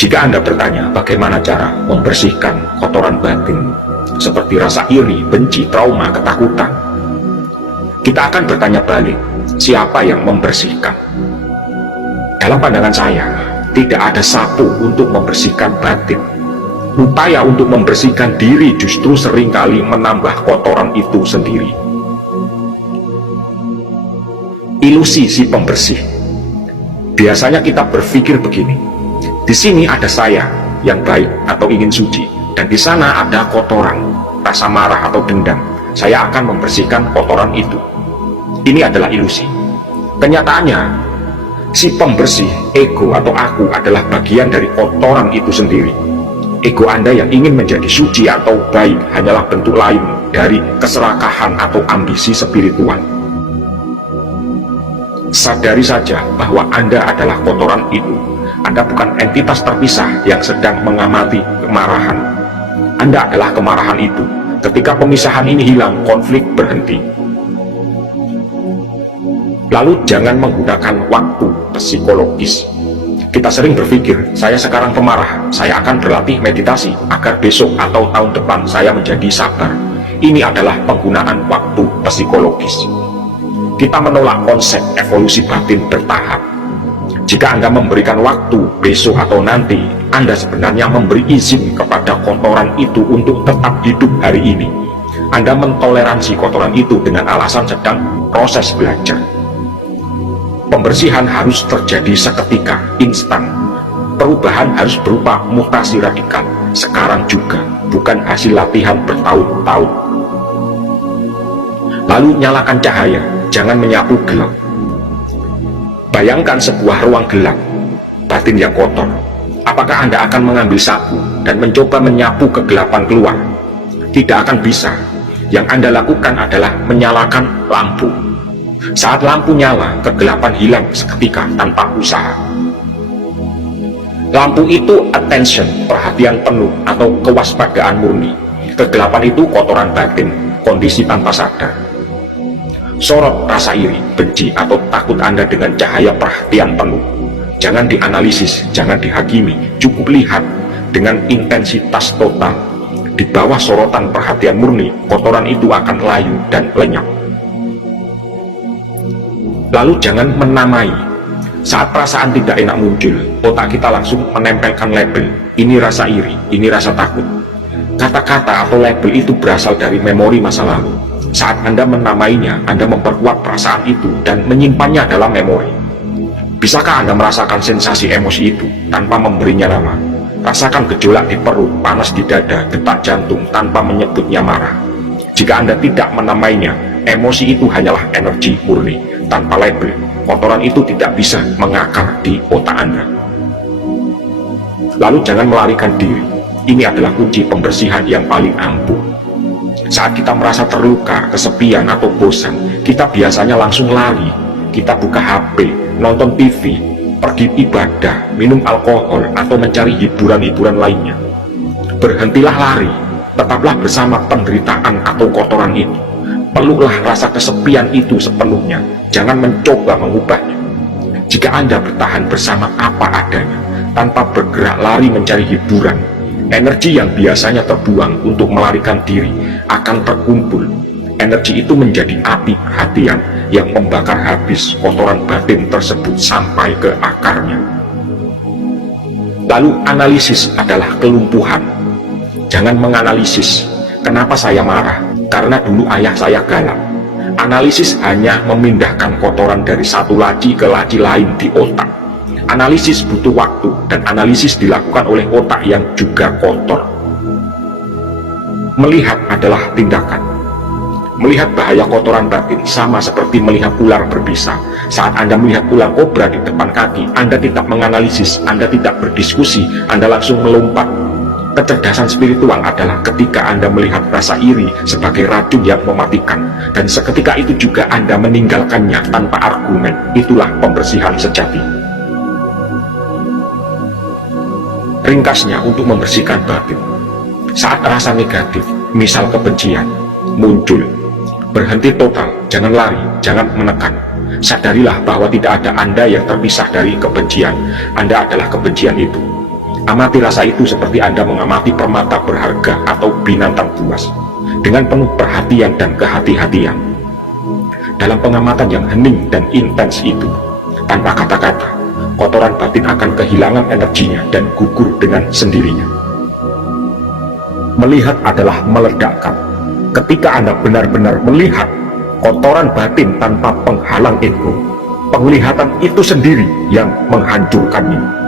Jika Anda bertanya bagaimana cara membersihkan kotoran batin seperti rasa iri, benci, trauma, ketakutan, kita akan bertanya balik, siapa yang membersihkan? Dalam pandangan saya, tidak ada sapu untuk membersihkan batin. Upaya untuk membersihkan diri justru seringkali menambah kotoran itu sendiri. Ilusi si pembersih. Biasanya kita berpikir begini, di sini ada saya yang baik atau ingin suci, dan di sana ada kotoran, rasa marah atau dendam. Saya akan membersihkan kotoran itu. Ini adalah ilusi. Kenyataannya, si pembersih, ego atau aku adalah bagian dari kotoran itu sendiri. Ego Anda yang ingin menjadi suci atau baik hanyalah bentuk lain dari keserakahan atau ambisi spiritual. Sadari saja bahwa Anda adalah kotoran itu. Anda bukan entitas terpisah yang sedang mengamati kemarahan. Anda adalah kemarahan itu. Ketika pemisahan ini hilang, konflik berhenti. Lalu jangan menggunakan waktu psikologis. Kita sering berpikir, saya sekarang pemarah, saya akan berlatih meditasi agar besok atau tahun depan saya menjadi sabar. Ini adalah penggunaan waktu psikologis. Kita menolak konsep evolusi batin bertahap. Jika Anda memberikan waktu besok atau nanti, Anda sebenarnya memberi izin kepada kotoran itu untuk tetap hidup hari ini. Anda mentoleransi kotoran itu dengan alasan sedang proses belajar. Pembersihan harus terjadi seketika, instan. Perubahan harus berupa mutasi radikal, sekarang juga, bukan hasil latihan bertahun-tahun. Lalu nyalakan cahaya, jangan menyapu gelap. Bayangkan sebuah ruang gelap, batin yang kotor. Apakah Anda akan mengambil sapu dan mencoba menyapu kegelapan keluar? Tidak akan bisa. Yang Anda lakukan adalah menyalakan lampu. Saat lampu nyala, kegelapan hilang seketika tanpa usaha. Lampu itu attention, perhatian penuh atau kewaspadaan murni. Kegelapan itu kotoran batin, kondisi tanpa sadar. Sorot rasa iri, benci, atau takut Anda dengan cahaya perhatian penuh. Jangan dianalisis, jangan dihakimi, cukup lihat dengan intensitas total. Di bawah sorotan perhatian murni, kotoran itu akan layu dan lenyap. Lalu jangan menamai. Saat perasaan tidak enak muncul, otak kita langsung menempelkan label. Ini rasa iri, ini rasa takut. Kata-kata atau label itu berasal dari memori masa lalu. Saat Anda menamainya, Anda memperkuat perasaan itu dan menyimpannya dalam memori. Bisakah Anda merasakan sensasi emosi itu tanpa memberinya nama? Rasakan gejolak di perut, panas di dada, detak jantung tanpa menyebutnya marah. Jika Anda tidak menamainya, emosi itu hanyalah energi murni, tanpa label. Kotoran itu tidak bisa mengakar di otak Anda. Lalu jangan melarikan diri. Ini adalah kunci pembersihan yang paling ampuh. Saat kita merasa terluka, kesepian, atau bosan, kita biasanya langsung lari. Kita buka HP, nonton TV, pergi ibadah, minum alkohol, atau mencari hiburan-hiburan lainnya. Berhentilah lari, tetaplah bersama penderitaan atau kotoran itu. Peluklah rasa kesepian itu sepenuhnya, jangan mencoba mengubahnya. Jika Anda bertahan bersama apa adanya, tanpa bergerak lari mencari hiburan, energi yang biasanya terbuang untuk melarikan diri akan terkumpul. Energi itu menjadi api perhatian yang membakar habis kotoran batin tersebut sampai ke akarnya. Lalu analisis adalah kelumpuhan. Jangan menganalisis, kenapa saya marah? Karena dulu ayah saya galak. Analisis hanya memindahkan kotoran dari satu laci ke laci lain di otak. Analisis butuh waktu, dan analisis dilakukan oleh otak yang juga kotor. Melihat adalah tindakan. Melihat bahaya kotoran batin sama seperti melihat ular berbisa. Saat Anda melihat ular kobra di depan kaki, Anda tidak menganalisis, Anda tidak berdiskusi, Anda langsung melompat. Kecerdasan spiritual adalah ketika Anda melihat rasa iri sebagai racun yang mematikan, dan seketika itu juga Anda meninggalkannya tanpa argumen. Itulah pembersihan sejati. Ringkasnya, untuk membersihkan batin, saat rasa negatif, misal kebencian, muncul, berhenti total, jangan lari, jangan menekan. Sadarilah bahwa tidak ada Anda yang terpisah dari kebencian. Anda adalah kebencian itu. Amati rasa itu seperti Anda mengamati permata berharga atau binatang buas, dengan penuh perhatian dan kehati-hatian. Dalam pengamatan yang hening dan intens itu, tanpa kata-kata, kotoran batin akan kehilangan energinya dan gugur dengan sendirinya. Melihat adalah meledakkan. Ketika Anda benar-benar melihat kotoran batin tanpa penghalang ego, penglihatan itu sendiri yang menghancurkannya.